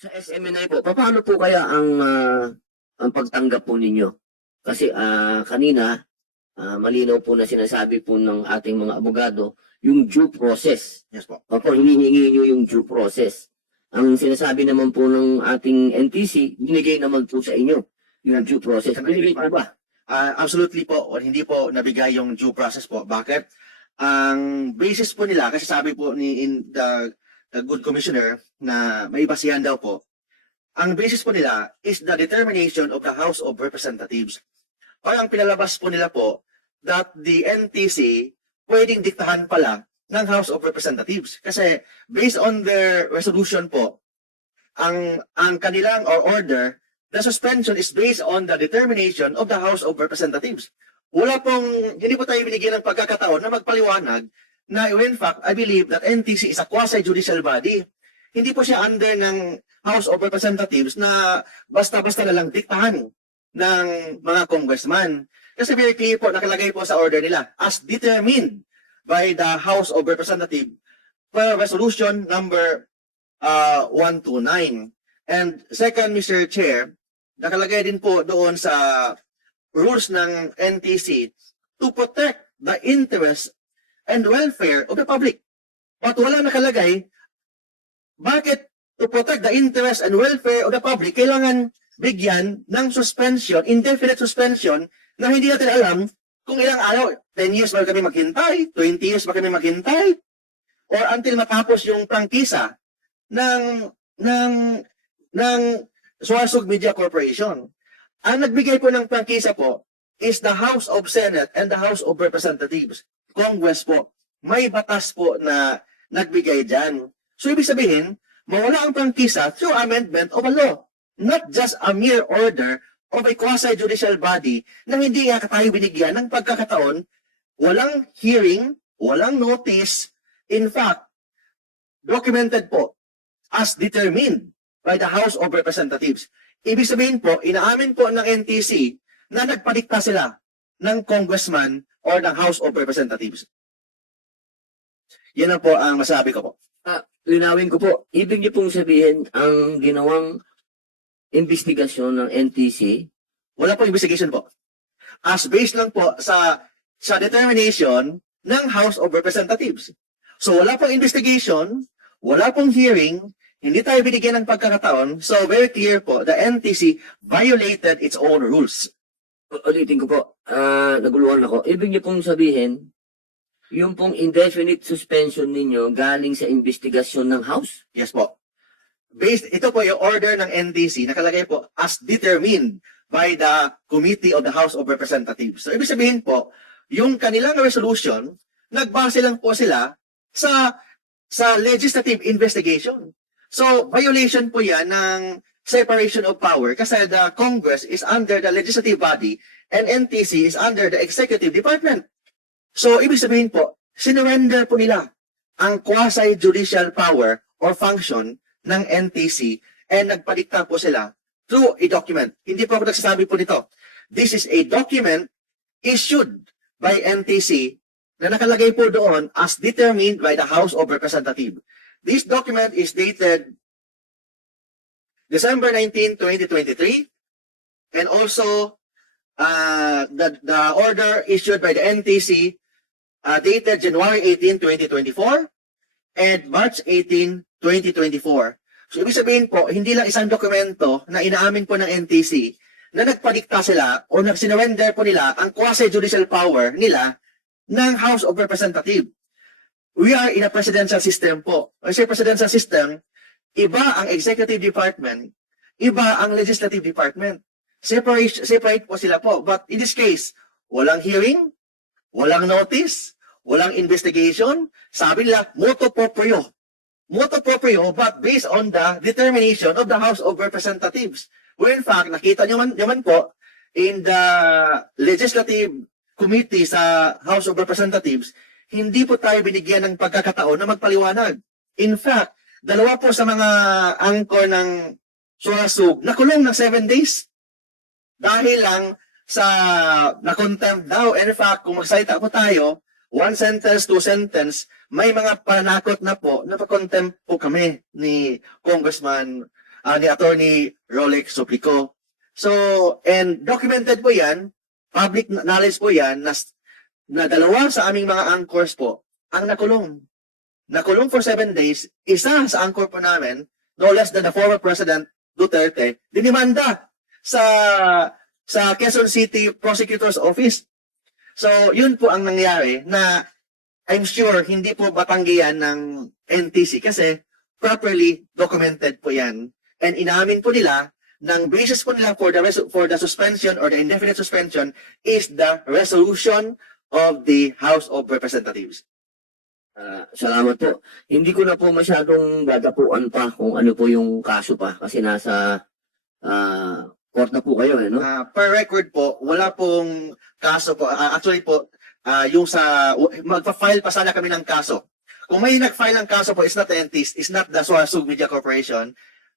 Sa SMNI po, paano po kaya ang pagtanggap po ninyo? Kasi kanina, malinaw po na sinasabi po ng ating mga abogado, yung due process. Yes po. Opo, hinihingi nyo yung due process. Ang sinasabi naman po ng ating NTC, binigay naman po sa inyo yung due process. Binigay po ba? Absolutely po, or hindi po nabigay yung due process po. Bakit? Ang basis po nila, kasi sabi po ni the good commissioner na may basihan daw po, ang basis po nila is the determination of the House of Representatives. Parang pinalabas po nila po that the NTC pwedeng diktahan pala ng House of Representatives. Kasi based on their resolution po, ang kanilang order, the suspension is based on the determination of the House of Representatives. Hindi po tayo binigyan ng pagkakataon na magpaliwanag na in fact, I believe that NTC is a quasi-judicial body. Hindi po siya under ng House of Representatives na basta-basta na lang diktahan ng mga congressman. Kasi very clear po, nakalagay po sa order nila, as determined by the House of Representatives per resolution number 129. And second, Mr. Chair, nakalagay din po doon sa rules ng NTC to protect the interest and welfare of the public. But wala nakalagay, bakit to protect the interest and welfare of the public, kailangan bigyan ng suspension, indefinite suspension, na hindi natin alam kung ilang araw, 10 years ba kami maghintay, 20 years ba kami maghintay, or until matapos yung prangkisa ng Suarsug Media Corporation. Ang nagbigay po ng prangkisa po is the House of Senate and the House of Representatives. Congress po. May batas po na nagbigay dyan. So, ibig sabihin, mawala ang prangkisa through amendment of a law. Not just a mere order of a quasi-judicial body na hindi nga tayo binigyan ng pagkakataon, walang hearing, walang notice. In fact, documented po as determined by the House of Representatives. Ibig sabihin po, inaamin po ng NTC na nagpadikta sila ng congressman or ng House of Representatives. Yan na po ang masabi ko po. Linawin ko po, ibig niyo pong sabihin, ang ginawang investigasyon ng NTC, Wala po investigation po. As based lang po sa determination ng House of Representatives. So wala pong investigation, wala pong hearing, hindi tayo binigyan ng pagkakataon. So very clear po, the NTC violated its own rules. ulitin ko po, naguluhan ako. Ibig niyo pong sabihin, yung pong indefinite suspension ninyo galing sa investigasyon ng House? Yes po. Ito po yung order ng NTC, nakalagay po as determined by the Committee of the House of Representatives. So ibig sabihin po, yung kanilang resolution, nagbase lang po sila sa legislative investigation. So violation po yan ng separation of power kasi the Congress is under the legislative body and NTC is under the executive department. So ibig sabihin po, sinurrender po nila ang quasi-judicial power or function ng NTC and nagpadikta po sila through a document. Hindi po ako nagsasabi po nito. This is a document issued by NTC na nakalagay po doon as determined by the House of Representatives. This document is dated December 19, 2023 and also the order issued by the NTC dated January 18, 2024 and March 18, 2024. So, ibig sabihin po, hindi lang isang dokumento na inaamin po ng NTC na nagpadikta sila o nagsinurrender po nila ang quasi-judicial power nila ng House of Representatives. We are in a presidential system po. Kasi presidential system, iba ang executive department, iba ang legislative department. Separate po sila po. But in this case, walang hearing, walang notice, walang investigation. Sabi nila, motu proprio. Motu proprio, but based on the determination of the House of Representatives. Where in fact, nakita nyo man po, in the Legislative Committee sa House of Representatives, hindi po tayo binigyan ng pagkakataon na magpaliwanag. In fact, dalawa po sa mga anchor ng Suarsug nakulong ng 7 days. Dahil lang sa na-contempt daw. And in fact, kung magsalita po tayo, 1 sentence, 2 sentence, may mga panakot na po, napakontempt po kami ni Congressman ni Attorney Rolex Suplico. So, and documented po yan, public knowledge po yan, na dalawa sa aming mga anchors po ang nakulong. Nakulong for 7 days, isa sa anchor po namin, no less than the former President Duterte, dinimanda sa Quezon City Prosecutor's Office. So, yun po ang nangyari na I'm sure hindi po batanggihan ng NTC kasi properly documented po yan. And inamin po nila ng basis po nila for the suspension or the indefinite suspension is the resolution of the House of Representatives. Salamat po. Hindi ko na po masyadong dadapuan pa kung ano po yung kaso pa kasi nasa court na po kayo, no? Per record po, wala pong kaso po. Actually po, yung magpa-file pa sana kami ng kaso. Kung may nag-file ng kaso po, it's not the NTS, it's not the Suarsug Media Corporation,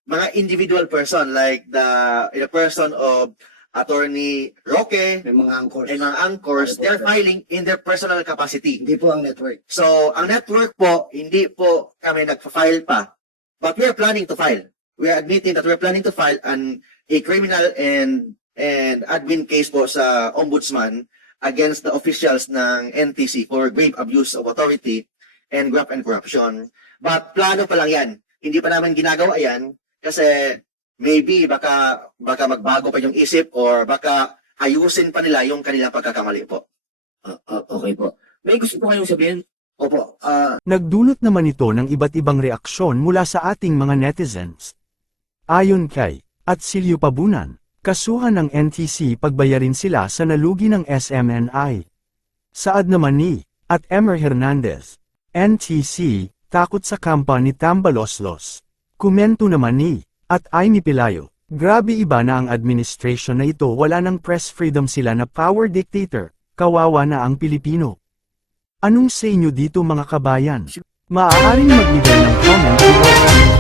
mga individual person like the person of Attorney Roque, May mga anchors. and mga anchors, they're filing in their personal capacity. Hindi po ang network. So, ang network po, hindi po kami nagpa-file pa. But we are planning to file. We are admitting that we're planning to file a criminal and admin case po sa ombudsman against the officials ng NTC for grave abuse of authority and graft and corruption. But plano pa lang yan. Hindi pa namin ginagawa yan kasi maybe baka magbago pa yung isip or baka ayusin pa nila yung kanilang pagkakamali po. Okay po. May gusto po kayong sabihin? Opo. Nagdulot naman ito ng iba't ibang reaksyon mula sa ating mga netizens. Ayon kay Atsilio Pabunan, kasuhan ng NTC pagbayarin sila sa nalugi ng SMNI. Saad naman ni @Emer Hernandez, NTC, takot sa kampa ni Tambaloslos. Komento naman ni @Aimee Pilayo, grabe iba na ang administration na ito, wala ng press freedom sila na power dictator, kawawa na ang Pilipino. Anong sa inyo dito mga kabayan? Maaaring magbigay ng comment below.